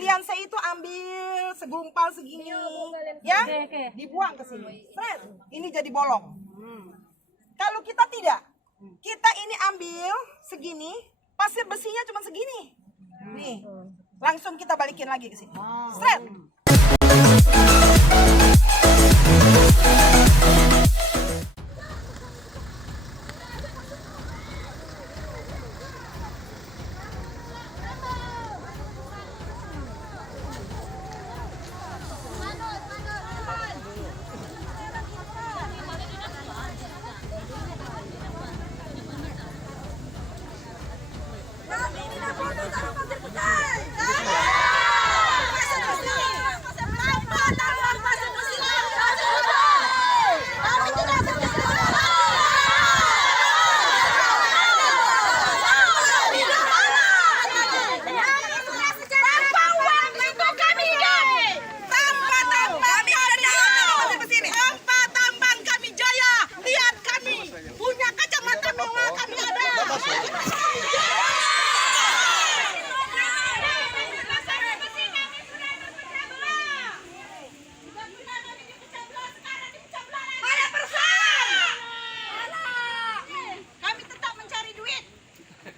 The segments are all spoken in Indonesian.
kalian saya itu ambil segumpal segini, ya, dibuang ke sini. Ini jadi bolong. Kalau kita tidak, kita ini ambil segini, pasir besinya cuma segini. Nih, langsung kita balikin lagi ke sini. Straight.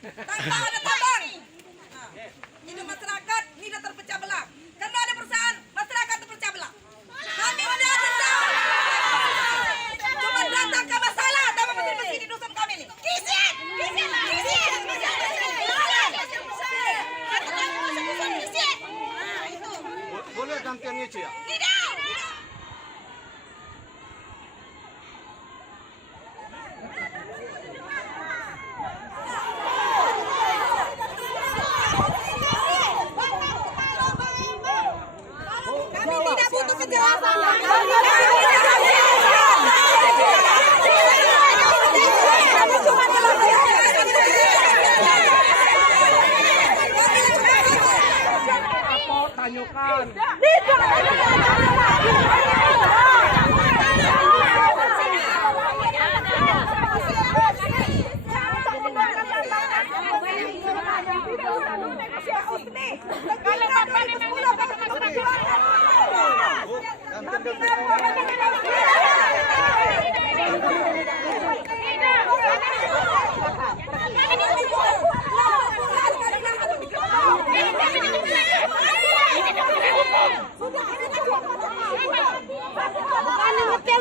Tanpa ada tambang, ini masyarakat ini sudah terpecah belah. Karena ada perusahaan, masyarakat terpecah belah. Kami tidak dendam. Cuma datang ke masalah tanpa mesin di dusun kami ini. Kisit. Boleh gantian nyuci ya? Tidak.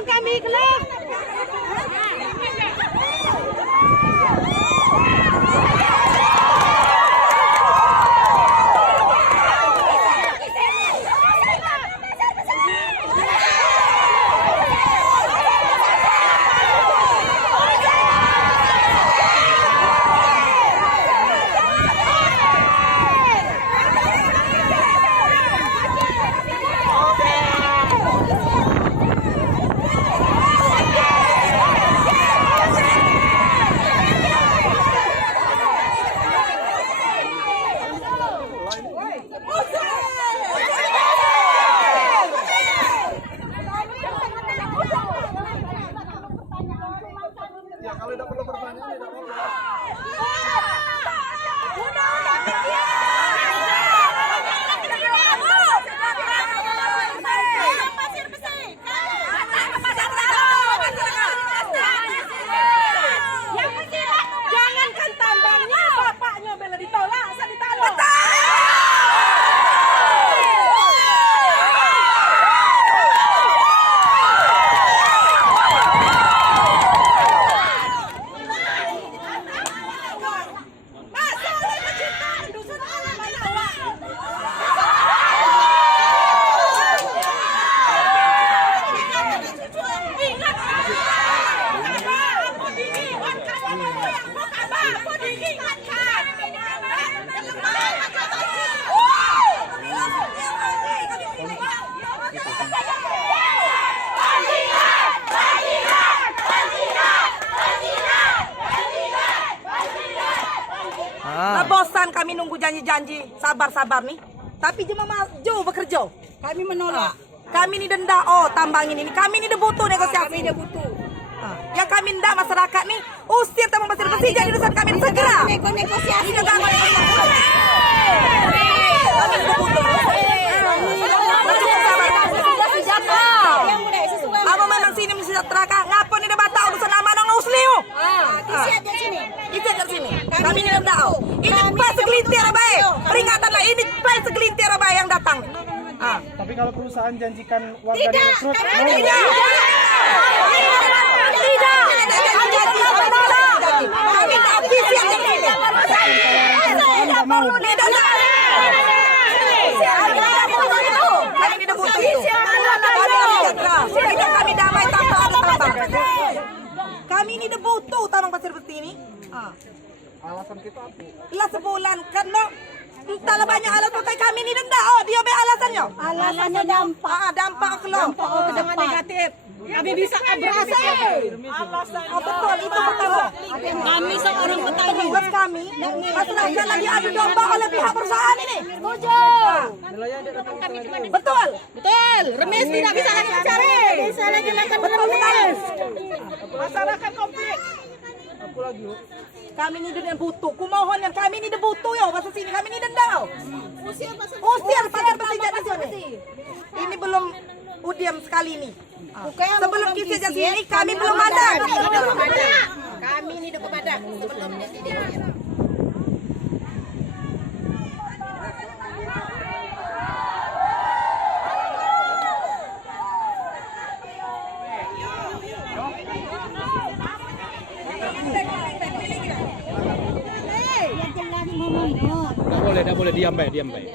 Kami kelak. Ya kalau tidak perlu pertanyaan tidak apa-apa. Jangankan tambangnya, bapaknya bela ditolak, asal ditolak. Bosan kami nunggu janji-janji, sabar-sabar nih. Tapi cuma maju bekerja. Kami menolak. Kami ini denda, tambangin ini. Kami ini butuh negosiasi. Kami udah butuh. Yang kami ndak masyarakat nih, usir tambang pasir bersih jadi urusan kami segera. Negosiasi. Ini negara negosiasi. Kami butuh. Tapi kalau perusahaan janjikan warga Tidak, direkrut, kami mau tidak. nggak? Tidak. Kami habis yang ini. Nggak mau. Kami tidak butuh itu. Tidak, kami damai tanpa ada tambang. Kami ini tidak butuh tambang pasir besi ini. Alasan kita apa? Lah sebulan karena entahlah banyak alasan kayak kami ini denda. Oh, dia be alasannya. Alasannya dampak. Dampak ke lo. ke depan negatif. Kami bisa abrasi. Oh, betul itu pertama. Kami seorang petani. Buat kami, masalahnya lagi adu domba oleh pihak perusahaan ini. Setuju. Betul. Betul. Remis tidak bisa lagi mencari. Bisa lagi makan remis. Masyarakat konflik. Kami ini denda butuh. Kumohon yang kami ini denda butuh ya. Masa sini kami ini denda. Usir pasir besi di sini. Ini belum udiam sekali ini. Sebelum kita jadi sini kami belum ada. Kami ini udah kepada sebelumnya tidak. Nggak boleh, diam baik.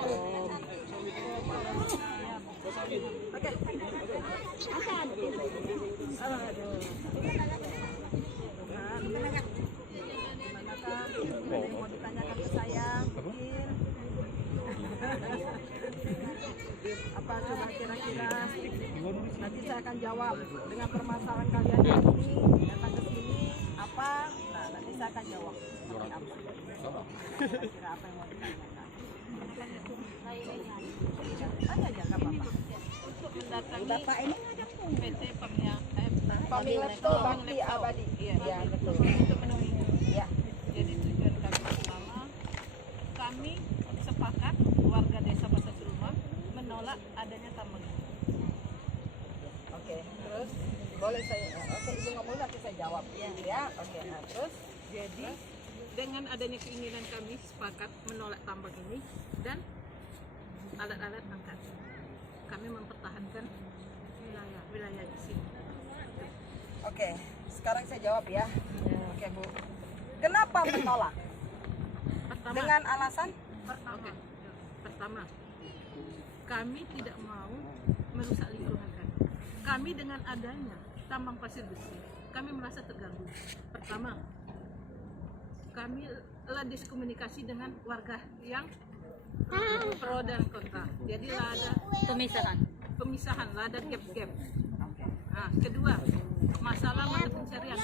Apa coba kira-kira nanti saya akan jawab dengan permasalahan kalian ini datang ke sini apa, nah nanti saya akan jawab seperti apa. Kira apa yang mau ditanyakan? Tanya aja nggak apa-apa. Untuk mendatangi PT Pamilekto Bakti Abadi. Iya betul. Untuk menemui. Ya. Jadi tujuan kami pertama, kami sepakat warga desa Pasar Seruma menolak adanya tambang. Oke, terus boleh saya, oke ibu ngomong nanti saya jawab ya, oke, nah terus Jadi dengan adanya keinginan kami sepakat menolak tambang ini dan alat-alat angkat, kami mempertahankan wilayah di sini. oke, sekarang saya jawab ya, oke Bu, kenapa menolak? Pertama, Dengan alasan? Oke. Pertama, kami tidak mau merusak lingkungan kami. Kami dengan adanya tambang pasir besi, kami merasa terganggu. Pertama, kami telah diskumunikasi dengan warga yang pro dan kontra. Jadi lah ada pemisahan, lah ada gap-gap. Nah, kedua, masalah mata pencarian.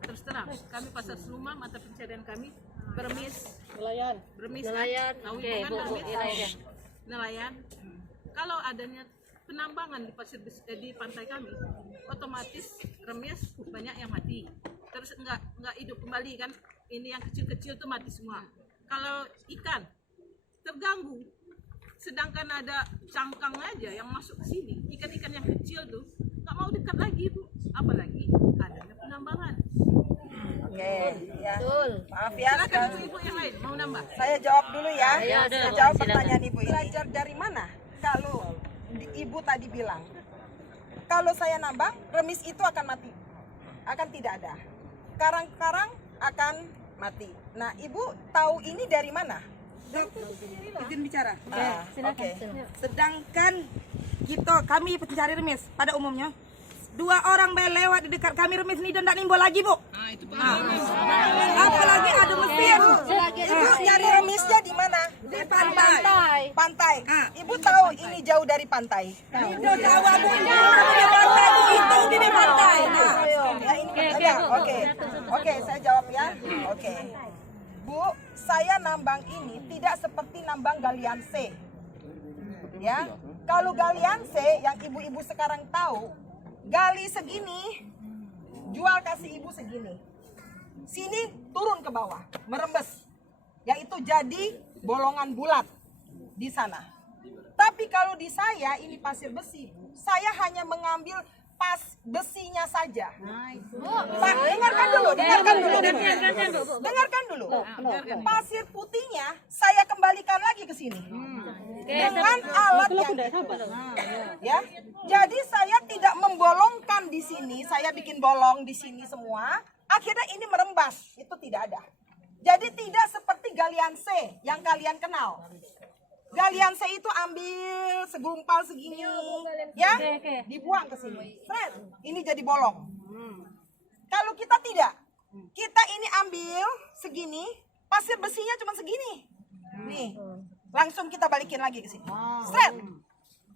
Terus terang, kami Pasar Seruma mata pencarian kami bermis, nelayan, nelayan. Kalau adanya penambangan di pasir di pantai kami, otomatis remis banyak yang mati. Terus enggak hidup kembali kan? Ini yang kecil-kecil tuh mati semua. Kalau ikan terganggu, sedangkan ada cangkang aja yang masuk ke sini, ikan-ikan yang kecil tuh nggak mau dekat lagi Bu, apalagi adanya penambangan. Oke, ya. Maaf ya, Silakan ibu yang lain mau nambah. saya jawab dulu ya. Saya jawab silakan. pertanyaan ibu ini. Belajar dari mana? Kalau ibu tadi bilang, kalau saya nambang, remis itu akan mati, akan tidak ada. Karang-karang akan mati. Nah, ibu tahu ini dari mana? Izin bicara. Oke. Sedangkan kami pencari remis pada umumnya, 2 orang lewat di dekat kami remis ini dan tidak nimbul lagi Bu. Apalagi ada mesin. Ibu nyari remisnya di mana? Di pantai. Ibu tahu ini jauh dari pantai. Itu jauh Bu. Itu di pantai. Nah, ya ini ada. Oke, saya jawab ya. Oke. Bu, saya nambang ini tidak seperti nambang galian C. Ya. Kalau galian C yang ibu-ibu sekarang tahu, gali segini, jual kasih ibu segini. Sini turun ke bawah, merembes. Yaitu jadi bolongan bulat di sana. Tapi kalau di saya ini pasir besi, saya hanya mengambil pas besinya saja. Pak, dengarkan dulu. Dengarkan dulu. Pasir putihnya saya kembalikan lagi ke sini. dengan alat yang ya. Jadi saya tidak membolongkan di sini, saya bikin bolong di sini semua. Akhirnya ini merembas, itu tidak ada. Jadi tidak seperti galian C yang kalian kenal. Galian C itu ambil segumpal segini, ya, dibuang ke sini. Fred, ini jadi bolong. Kalau kita tidak, kita ini ambil segini, pasir besinya cuma segini. Nih, langsung kita balikin lagi ke sini. Fred.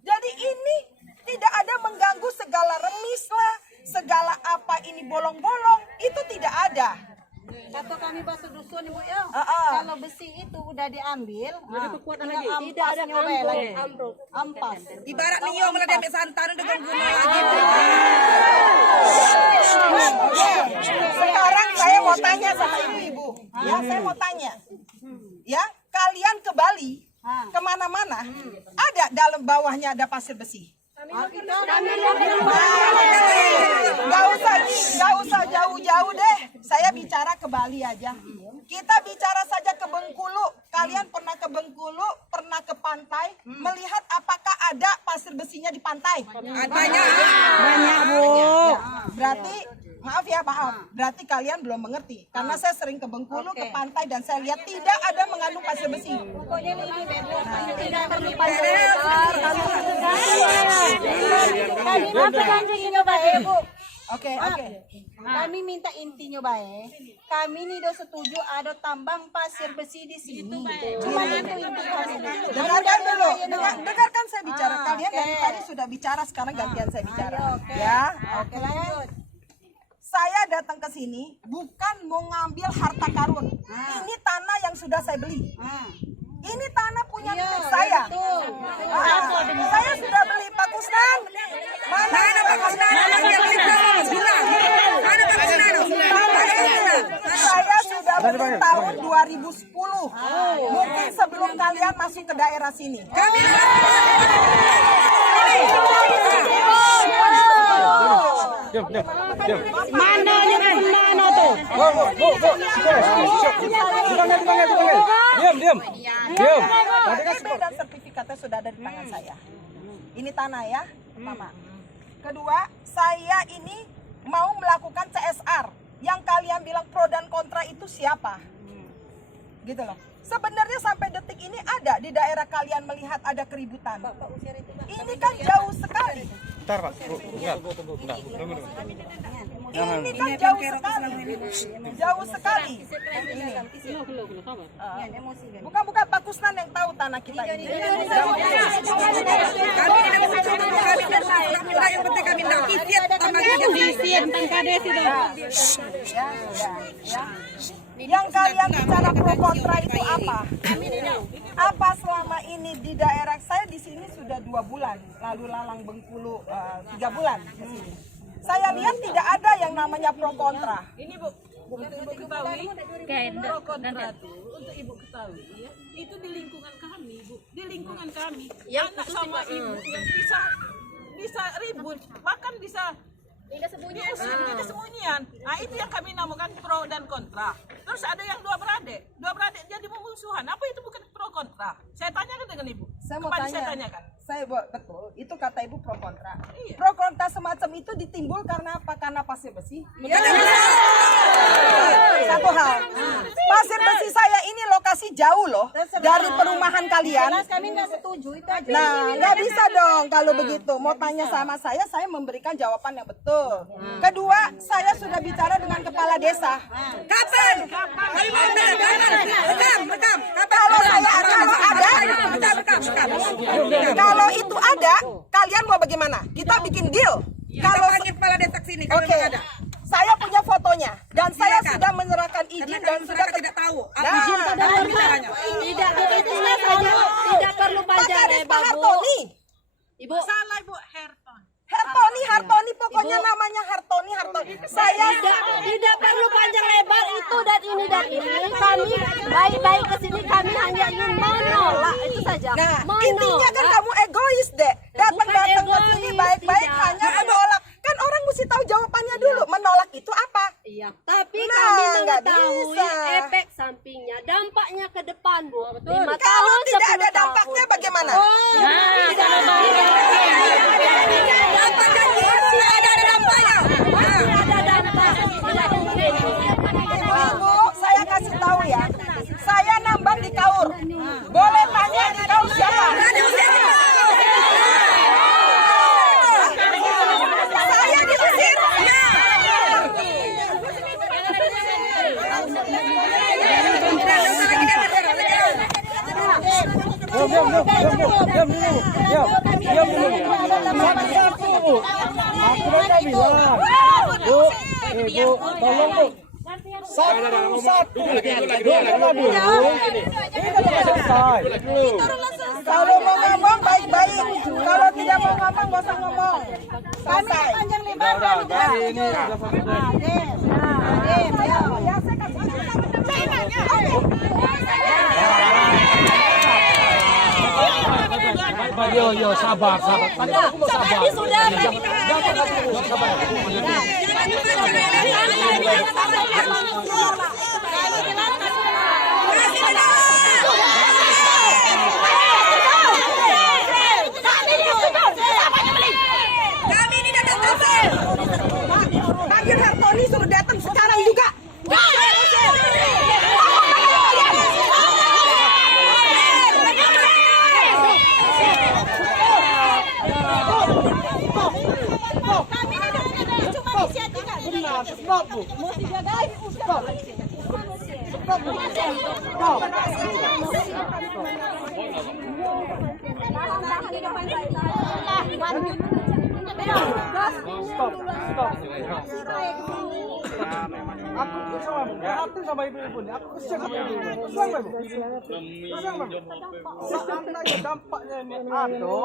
Jadi ini tidak ada mengganggu segala remis lah, segala apa ini bolong-bolong, itu tidak ada. Kata kami bahasa dusun Ibu ya, Ah. kalau besi itu udah diambil, kekuatan tinggal lagi. tidak ada lagi, ampas. Ibarat Nio meledek santan dengan gunung lagi. Sekarang saya mau tanya sama ibu-ibu. Ya, saya mau tanya. Ya, kalian ke Bali, kemana-mana, ada dalam bawahnya ada pasir besi. Gak usah jauh-jauh deh. Saya bicara ke Bali aja. Kita bicara saja ke Bengkulu. Kalian pernah ke Bengkulu, pernah ke pantai, melihat apakah ada pasir besinya di pantai? Banyak, Bu. Berarti maaf. Berarti kalian belum mengerti. Karena saya sering ke Bengkulu, ke pantai, dan saya lihat tidak ada mengandung pasir besi. Pokoknya ini beda, tidak perlu kami apa janjinya baik Bu? Oke. Kami minta intinya baik. Kami ini udah setuju ada tambang pasir besi di sini. Cuma itu inti kami. Dengarkan dulu, dengarkan saya bicara. Kalian dari tadi sudah bicara, sekarang gantian saya bicara. Ya, oke. Saya datang ke sini bukan mau ngambil harta karun. Ini tanah yang sudah saya beli. Ini tanah punya milik saya. Saya sudah beli, Pak Kusnan. Mana Pak Kusnan? Saya sudah beli tahun 2010. Mungkin sebelum kalian masuk ke daerah sini. Diam. Mana tuh? Diam. KTP dan sertifikatnya sudah ada di tangan saya. Ini tanah ya, Mama. Kedua, saya ini mau melakukan CSR. Yang kalian bilang pro dan kontra itu siapa? Gitu loh. Sebenarnya sampai detik ini ada di daerah kalian melihat ada keributan. Ini kan jauh sekali. Bentar, Pak. Enggak. Ini kan jauh sekali. Jauh sekali. Bukan Pak Kusnan yang tahu tanah kita ini. Yang kalian bicara pro kontra itu apa? Apa selama ini di daerah saya di sini sudah 2 bulan, lalu Lalang Bengkulu 3 bulan ke sini. Saya lihat tidak ada yang namanya pro kontra. Ini Bu, untuk Ibu ketahui, pro kontra itu untuk Ibu ketahui ya, itu di lingkungan kami Bu, di lingkungan kami. Anak sama ibu yang bisa ribut, bahkan bisa sembunyian. Nah itu yang kami namakan pro dan kontra. Terus ada yang dua beradik jadi memusuhan. Apa itu bukan pro kontra? Saya tanyakan dengan Ibu. Saya mau Kembali tanya. saya tanyakan. Betul, itu kata Ibu pro kontra. Iya. Pro kontra semacam itu ditimbul karena apa? Karena pasir besi. Satu hal, pasir besi saya ini lokasi jauh loh dari perumahan kalian. Jelas kami nggak setuju itu aja. Nah, nggak bisa dong kalau begitu. Mau tanya sama saya memberikan jawaban yang betul. Kedua, saya sudah bicara dengan kepala desa. Kapan? Rekam. Kalau kalau itu ada, kalian mau bagaimana? Kita bikin deal. Kalau kepala desa sini, kalau ada. Saya punya fotonya dan saya sudah menyerahkan izin dan sudah tidak tahu. Izin pada Tidak perlu panjang lebar Bu. Hartoni. Ibu. Salah Ibu, Hartoni pokoknya namanya Hartoni. Saya Tidak perlu panjang lebar itu dan ini. Kami baik-baik ke sini, kami hanya ingin menolak itu saja. Nah, intinya kan kamu egois deh. Datang ke sini baik-baik hanya menolak. Kan orang mesti tahu jawabannya dulu. Menolak itu apa? Iya, tapi Nah, kami nggak mengetahui bisa. efek sampingnya, dampaknya ke depan Bu. 5 Kalau tahun, tidak 10 ada dampaknya tahun. bagaimana? mana? Ibu, saya kasih tahu ya. Saya nambang di Kaur. Boleh tanya di Kaur siapa? Saya diusir. Aku udah bilang, Bu, tolong Bu. Satu. Dulu. Ini udah selesai. Kalau mau ngomong baik-baik. Kalau tidak mau ngomong, gak usah ngomong. Selesai. Panjang lebar kan udah. Ini udah selesai. Ya, saya kasih. Yo, sabar. Tadi aku mau sabar. Kami ini datang kasir. Panggil Hartoni suruh datang sekarang juga. Stop, Bu. Aku sama ibu-ibu nih. Aku kesel sama ibu-ibu. Seandainya dampaknya ini ada,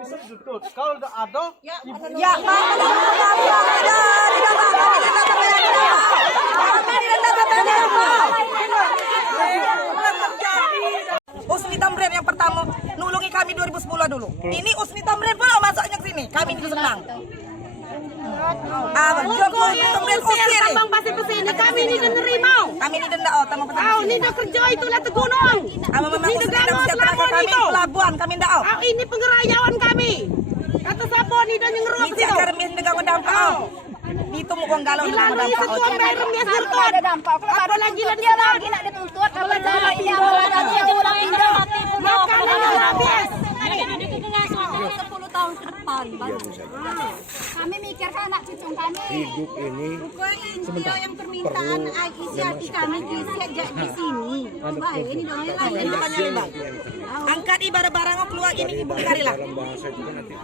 bisa ditutup. Kalau tidak ada, Ya, Usni Tamrin yang pertama nulungi kami 2010 dulu. Ini Usni Tamrin pula masuknya ke sini. Kami itu senang. Tamrin usir. Tambang pasir besi ini kami ini dah nerima. Kami ini denda tambang pasir. Kau ni dah kerja itulah tegunung. Memang Ini Usni dah dan siapa kami pelabuhan kami ndak. ini pengerayaan kami. Kata siapa ni dah nyengerup Ini agar mes dengan dampak. Itu mau uang galau dengan Lalu dampak. itu tuan bayar mes surkot. Ada dampak. Apa lagi dia lagi nak dituntut. Apa lagi dia ulang pindah. Makanan habis. 10 tahun ke depan baru. Kami mikirkan anak cucu kami. hidup ini Sebentar. Yang permintaan isi hati kami di sini. Baik, ini dong yang lain. Angkat ibarat barang keluar ini ibu kari lah. dalam bahasa juga nanti